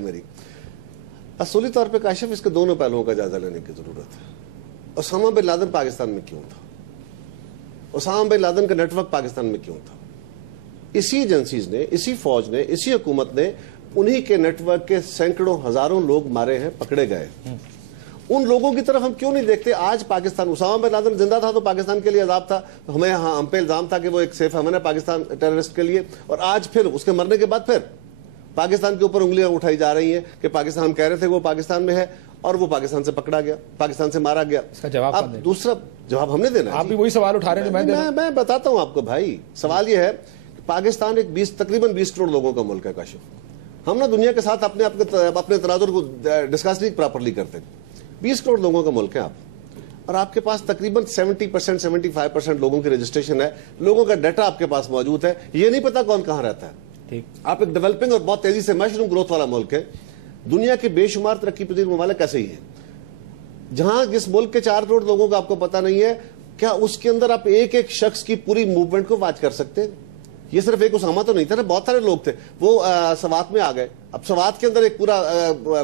मेरी असली तौर पे काशिफ इसके दोनों पहलुओं का जायजा लेने की जरूरत है। ओसामा बिन लादेन पाकिस्तान में क्यों था? ओसामा बिन लादेन का नेटवर्क पाकिस्तान में क्यों था? इसी एजेंसीज ने, इसी फौज ने, इसी हुकूमत ने उन्हीं के नेटवर्क के सैकड़ों हजारों लोग मारे हैं, पकड़े गए। उन लोगों की तरफ हम क्यों नहीं देखते? आज पाकिस्तान, उसामा बिन लादेन जिंदा था तो पाकिस्तान के लिए अजाब था, हमें हम पे इल्जाम था कि वो एक सेफ हमन है पाकिस्तान टेररिस्ट के लिए, और आज फिर उसके मरने के बाद फिर पाकिस्तान के ऊपर उंगलियां उठाई जा रही हैं कि पाकिस्तान, हम कह रहे थे वो पाकिस्तान में है और वो पाकिस्तान से पकड़ा गया, पाकिस्तान से मारा गया। इसका जवाब अब दूसरा जवाब हमने देना है। आप भी वही सवाल उठा रहे हैं। मैं बताता हूं आपको भाई, सवाल ये है कि पाकिस्तान एक तकरीबन 20 करोड़ लोगों का मुल्क है काशिफ। हम ना दुनिया के साथ अपने तनाजुर को डिस्कस नहीं प्रॉपरली करते। 20 करोड़ लोगों का मुल्क है आप, और आपके पास तकरीबन 70% 75% लोगों की रजिस्ट्रेशन है, लोगों का डाटा आपके पास मौजूद है। ये नहीं पता कौन कहां रहता है। ठीक, आप एक डेवलपिंग और बहुत तेजी से मशरूम ग्रोथ वाला मुल्क है। दुनिया के बेशुमार तरक्की पजीर ममालिक ऐसे ही है। जहां जिस मुल्क के 4 करोड़ लोगों का आपको पता नहीं है, क्या उसके अंदर आप एक एक शख्स की पूरी मूवमेंट को वॉच कर सकते हैं? ये सिर्फ एक उसामा तो नहीं था ना, बहुत सारे लोग थे। वो सवात में आ गए, अब सवात के अंदर एक पूरा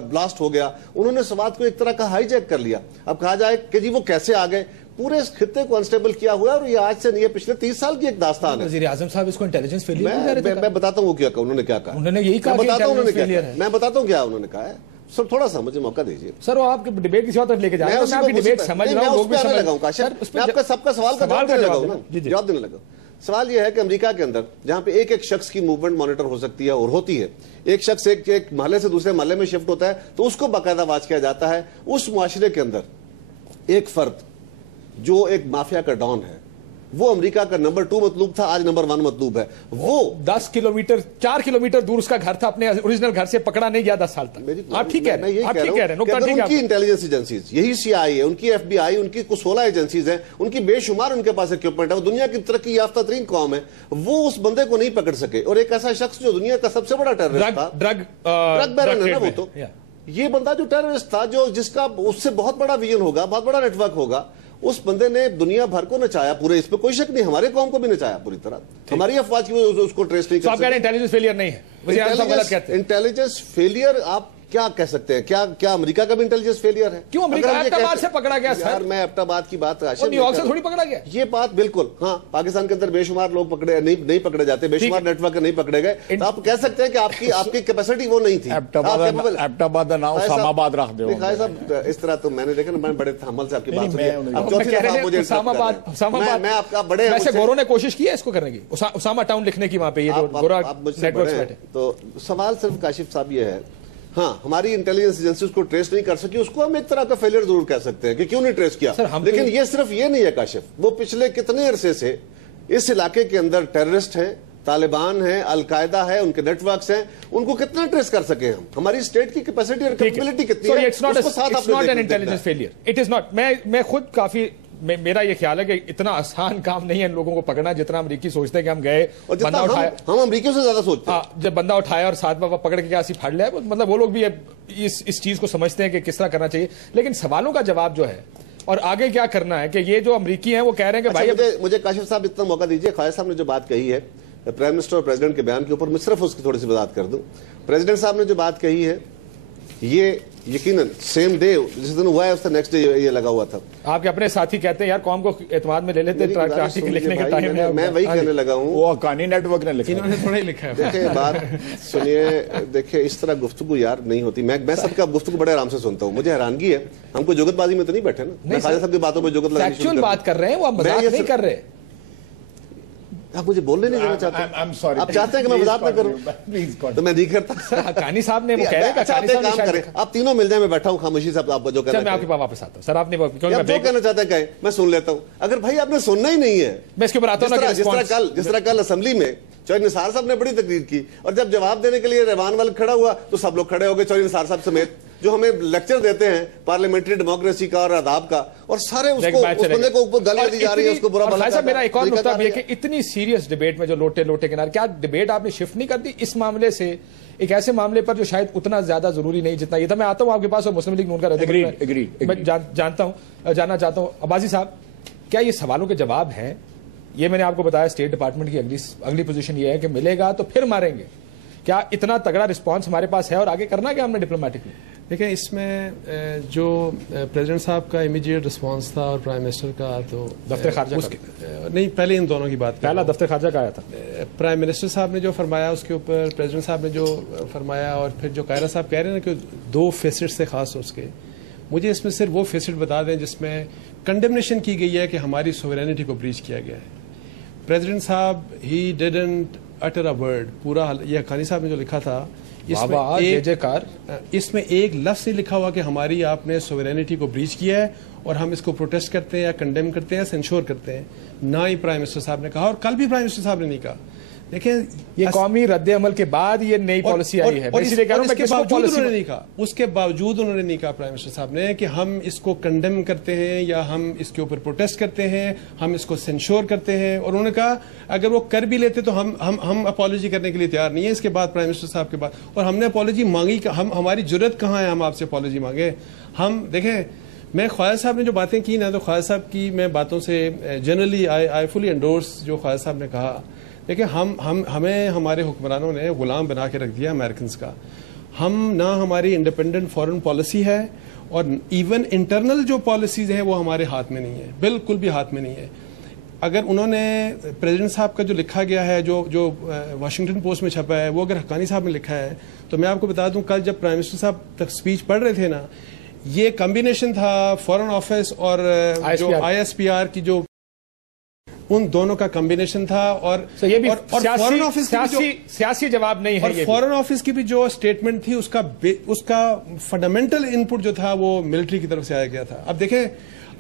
ब्लास्ट हो गया, उन्होंने सवात को एक तरह का हाईजैक कर लिया। अब कहा जाए कि जी वो कैसे आ गए? पूरे इस खित्ते को अनस्टेबल किया हुआ है, और ये आज से नहीं है, पिछले 30 साल की एक दास्तान है। वज़ीर आज़म साहब इसको इंटेलिजेंस फेलियर मैं बताता हूँ क्या उन्होंने क्या कहा। उन्होंने यही कहा, मैं बताता हूँ क्या उन्होंने कहा है। सर थोड़ा सा मुझे मौका दीजिए। सर वो आपके डिबेट किसी और तरफ लेके जा रहे हैं, मैं आपकी डिबेट समझ रहा हूं, लोग भी समझ लगाऊं काशिफ, मैं आपका सबका सवाल का जवाब देने लगा। सवाल यह है कि अमेरिका के अंदर जहां पे एक एक शख्स की मूवमेंट मॉनिटर हो सकती है और होती है, एक शख्स एक महल्ले से दूसरे महल्ले में शिफ्ट होता है तो उसको बाकायदा वाच किया जाता है। उस मुआशरे के अंदर एक फर्द जो एक माफिया का डॉन है, वो अमेरिका का नंबर 2 मतलूब था, आज नंबर 1 मतलूब है। वो 10 किलोमीटर 4 किलोमीटर दूर उसका घर था, अपने ओरिजिनल घर से पकड़ा नहीं गया 10 साल तक। आप ठीक कह रहे हैं। उनकी इंटेलिजेंस एजेंसीज, यही CIA, उनकी FBI, उनकी कुछ 16 एजेंसीज हैं, उनकी बेशुमार उनके पास इक्विपमेंट है, वो दुनिया की तरक्की याफ्ता तरीन कौम है, वो उस बंदे को नहीं पकड़ सके। और एक ऐसा शख्स जो दुनिया का सबसे बड़ा टेररिस्ट था, ड्रग बैरन है ना वो, तो ये बंदा जो टेररिस्ट था, जो जिसका उससे बहुत बड़ा विजन होगा, बहुत बड़ा नेटवर्क होगा, उस बंदे ने दुनिया भर को नचाया पूरे। इस पे कोई शक नहीं, हमारे कौम को भी नचाया पूरी तरह। हमारी अफवाह की उसको ट्रेस नहीं कर सकते। इंटेलिजेंस फेलियर नहीं है, इंटेलिजेंस फेलियर आप क्या कह सकते हैं? क्या अमेरिका का भी इंटेलिजेंस फेलियर है? क्यों अमेरिका एबटाबाद से पकड़ा गया सर? मैं एबटाबाद की बात न्यूयॉर्क से थोड़ी पकड़ा गया, ये बात बिल्कुल। हाँ, पाकिस्तान के अंदर बेशुमार लोग पकड़े नहीं पकड़े जाते, बेशुमार नेटवर्क नहीं पकड़े गए, तो आप कह सकते हैं कि आपकी कैपेसिटी वो नहीं थी। एबटाबाद नाम इस्लामाबाद रख दो साहब, इस तरह तो मैंने देखा, मैं बड़े तहम्मुल से आपकी बात सुनी। मैं आपका बड़े वैसे गौरव ने कोशिश की है इसको करने की, उसामा टाउन लिखने की वहां पे, ये जो गोरा नेटवर्क। तो सवाल सिर्फ काशिफ साहब ये है, हाँ, हमारी इंटेलिजेंस एजेंसी उसको ट्रेस नहीं कर सकी, उसको हम एक तरह का फेलियर जरूर कह सकते हैं कि क्यों नहीं ट्रेस किया। लेकिन ये सिर्फ ये नहीं है काशिफ, वो पिछले कितने अरसे से इस इलाके के अंदर टेररिस्ट हैं, तालिबान है, अलकायदा है, उनके नेटवर्क्स हैं, उनको कितना ट्रेस कर सके हम? हमारी स्टेट की कैपेसिटी और कैपेबिलिटी कितनी है? It's not an intelligence failure, it is not. मैं खुद काफी मेरा ये ख्याल है कि इतना आसान काम नहीं है इन लोगों को पकड़ना जितना अमरीकी सोचते हैं कि हम गए, बंदा उठाया। हम अमरीकियों से ज्यादा सोचते हैं। जब बंदा उठाया और साथ में पकड़ के क्या फाड़ लिया, मतलब वो लोग भी इस चीज को समझते हैं कि किस तरह करना चाहिए। लेकिन सवालों का जवाब जो है और आगे क्या करना है, कि ये जो अमरीकी हैं वो कह रहे हैं कि भाई मुझे काशिफ साहब इतना मौका दीजिए। ख्वाजा साहब ने जो बात कही है प्राइम मिनिस्टर और प्रेसिडेंट के बयान के ऊपर, मैं सिर्फ उसकी थोड़ी सी वजाहत कर दूं। प्रेसिडेंट साहब ने जो बात कही है, ये यकीनन सेम डे जिस दिन हुआ है उससे नेक्स्ट डे ये लगा हुआ था। आपके अपने साथी कहते हैं यार कौम को एतमाद में ले लेते, लिखने के टाइम में मैं वही कहने लगा हूँ, वो हक्कानी नेटवर्क ने लिखा, इन्होंने थोड़ा ही लिखा है। देखिए बात सुनिए, देखिए इस तरह गुफ्तगू यार नहीं होती। मैं सबका गुफ्तगू बड़े आराम से सुनता हूँ, मुझे हैरानगी है, हमको जुगतबाजी में तो नहीं बैठे ना, मैं ख्वाजा साहब की बातों पर जुगत लगानी बात कर रहे हैं, वो मजाक नहीं कर रहे। आप मुझे बोलने नहीं देना चाहते, आप चाहते हैं कि मैं मजाक ना करूं, तो मैं नहीं करता। हकानी साहब ने वो कह रहे हैं काम करें, आप तीनों मिल जाए, मैं बैठा हूं खामोशी से, आप जो कहना, मैं आपके पास वापस आता हूं सर। आपने जो कहना चाहते हैं कहें, मैं सुन लेता हूं। अगर भाई आपने सुनना ही नहीं है, मैं इसके ऊपर आता हूं। जिस तरह कल असेंबली में चौधरी निसार साहब ने बड़ी तकरीर की, और जब जवाब देने के लिए रहमान वाल खड़ा हुआ तो सब लोग खड़े हो गए, चौधरी निसार साहब समेत, जो हमें लेक्चर देते हैं पार्लियामेंट्री डेमोक्रेसी का और आदाब का, और सारे उस बंदे को ऊपर गालियां दी जा रही है, उसको बुरा भला। मेरा एक और नुकता भी है कि इतनी सीरियस डिबेट में जो लोटे किनारे, क्या डिबेट आपने शिफ्ट नहीं कर दी इस मामले से एक ऐसे मामले पर जो शायद उतना ज्यादा जरूरी नहीं जितना ये था? मैं आता हूं आपके पास और मुस्लिम लीग नून का मैं जानता हूं, जानना चाहता हूं अब्बासी साहब, क्या ये सवालों के जवाब हैं? ये मैंने आपको बताया, स्टेट डिपार्टमेंट की अगली पोजीशन ये है कि मिलेगा तो फिर मारेंगे, क्या इतना तगड़ा रिस्पॉन्स हमारे पास है और आगे करना क्या हमने डिप्लोमेटिकली? देखिए, इसमें जो प्रेसिडेंट साहब का इमीडिएट रिस्पांस था और प्राइम मिनिस्टर का, तो दफ्तर खारजा नहीं, पहले इन दोनों की बात, पहला दफ्तर खारजा का आया था। प्राइम मिनिस्टर साहब ने जो फरमाया उसके ऊपर प्रेसिडेंट साहब ने जो फरमाया, और फिर जो कायरा साहब कह रहे हैं ना कि 2 फेसिट्स से खास उसके, मुझे इसमें सिर्फ वो फेसिट बता दें जिसमें कंडेमनेशन की गई है कि हमारी सोवरेनिटी को ब्रीच किया गया है। इसप्रेसिडेंट साहब he didn't utter a word, पूरा ये हक्कानी साहब ने जो लिखा था इसमें एक लफ्ज ही लिखा हुआ कि हमारी आपने सोवरेनिटी को ब्रीच किया है और हम इसको प्रोटेस्ट करते हैं या कंडेम करते हैं या सेंश्योर करते हैं, ना ही प्राइम मिनिस्टर साहब ने कहा और कल भी प्राइम मिनिस्टर साहब ने नहीं कहा। देखें, ये कौमी रद्द अमल के बाद ये नई पॉलिसी आई है, इसलिए कह रहा हूं, उसके बावजूद उन्होंने नहीं कहा प्राइम मिनिस्टर साहब ने कि हम इसको कंडेम करते हैं या हम इसके ऊपर प्रोटेस्ट करते हैं, हम इसको सेंश्योर करते हैं। और उन्होंने कहा अगर वो कर भी लेते तो हम अपॉलॉजी करने के लिए तैयार नहीं है इसके बाद, प्राइम मिनिस्टर साहब के बाद। और हमने अपॉलॉजी मांगी, हमारी जुर्रत कहाँ है हम आपसे अपॉलॉजी मांगे? हम देखें, मैं ख्वाजा साहब ने जो बातें की ना, तो ख्वाजा साहब की मैं बातों से जनरली आई फुली एंडोर्स जो ख्वाजा साहब ने कहा। देखिए, हमें हमारे हुक्मरानों ने गुलाम बना के रख दिया अमेरिकन का। हम ना हमारी इंडिपेंडेंट फॉरेन पॉलिसी है और इवन इंटरनल जो पॉलिसीज हैं वो हमारे हाथ में नहीं है, बिल्कुल भी हाथ में नहीं है। अगर उन्होंने प्रेसिडेंट साहब का जो लिखा गया है, जो वाशिंगटन पोस्ट में छपा है, वो अगर हक्कानी साहब ने लिखा है, तो मैं आपको बता दूं कल जब प्राइम मिनिस्टर साहब तक स्पीच पढ़ रहे थे ना, ये कॉम्बिनेशन था फॉरेन ऑफिस और जो ISPR की जो उन दोनों का कॉम्बिनेशन था। और ये भी फॉरेन ऑफिस सियासी जवाब नहीं है। फॉरेन ऑफिस की भी जो स्टेटमेंट थी उसका फंडामेंटल इनपुट जो था वो मिलिट्री की तरफ से आया गया था। अब देखें,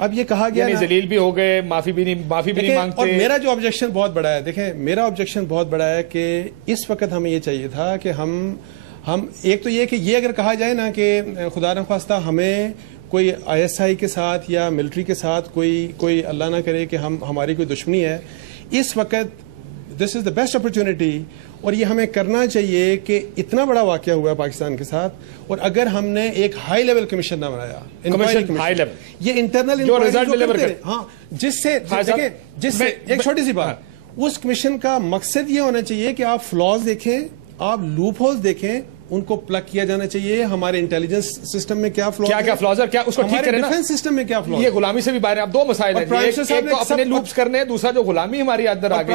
अब ये कहा गया जलील भी हो गए, माफी भी नहीं मांगते। और मेरा जो ऑब्जेक्शन बहुत बड़ा है, देखें मेरा ऑब्जेक्शन बहुत बड़ा है कि इस वक्त हमें ये चाहिए था कि हम एक तो ये कि ये अगर कहा जाए ना कि खुदा न ख्वास्ता हमें कोई ISI के साथ या मिलिट्री के साथ कोई अल्लाह ना करे कि हमारी कोई दुश्मनी है, इस वक्त this is the best opportunity और ये हमें करना चाहिए कि इतना बड़ा वाकया हुआ है पाकिस्तान के साथ, और अगर हमने एक हाई लेवल कमीशन ना बनाया, हाई लेवल, ये इंटरनल जो रिजल्ट डिलीवर करे, हाँ, जिससे एक छोटी सी बात, उस कमीशन का मकसद ये होना चाहिए कि आप फ्लॉज देखें, आप लूप होल्स देखें, उनको प्लग किया जाना चाहिए। हमारे इंटेलिजेंस सिस्टम में क्या फ्लॉज क्या फ्लॉज है, क्या उसको ठीक करें ना, डिफेंस सिस्टम में क्या फ्लॉज, ये गुलामी से भी बाहर है। अब 2 मसाइल हैं, एक तो अपने लूप्स करने हैं, दूसरा जो गुलामी हमारी अंदर आ गई है।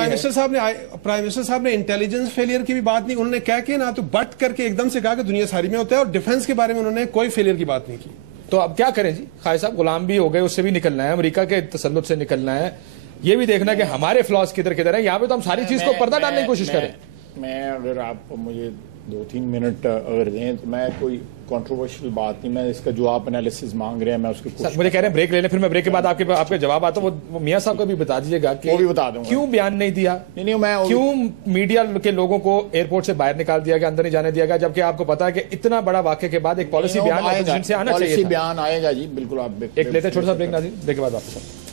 प्राइम मिनिस्टर साहब ने इंटेलिजेंस फेलियर की भी बात नहीं, उन्होंने क्या किया ना, तो बट करके एकदम से कहा कि दुनिया सारी में होता है, और डिफेंस के बारे में उन्होंने कोई फेलियर की बात नहीं की। तो अब क्या करें जी? खाई साहब गुलाम भी हो गए, उससे भी निकलना है, अमेरिका के तसल्लुत से निकलना है, ये भी देखना कि हमारे फ्लॉज किधर है। यहाँ पे तो हम सारी चीज को पर्दा डालने की कोशिश करें। मैं अगर आप मुझे 2-3 मिनट अगर दें तो मैं कोई कंट्रोवर्शियल बात नहीं, मैं इसका जो आप एनालिसिस मांग रहे हैं मैं उसके मुझे कह रहे हैं ब्रेक ले लें, फिर मैं ब्रेक के बाद आपके जवाब आता हूं। वो मियां साहब को भी बता दीजिएगा कि वो भी बता दूंगा क्यों बयान नहीं दिया, क्यों मीडिया के लोगों को एयरपोर्ट से बाहर निकाल दिया गया, अंदर नहीं जाने दिया गया, जबकि आपको पता है कि इतना बड़ा वाकये के बाद एक पॉलिसी बयान से आना चाहिए। बयान आएगा जी, बिल्कुल। आप एक लेते छोटा सा ब्रेक, नाज़रीन, ब्रेक के बाद वापस।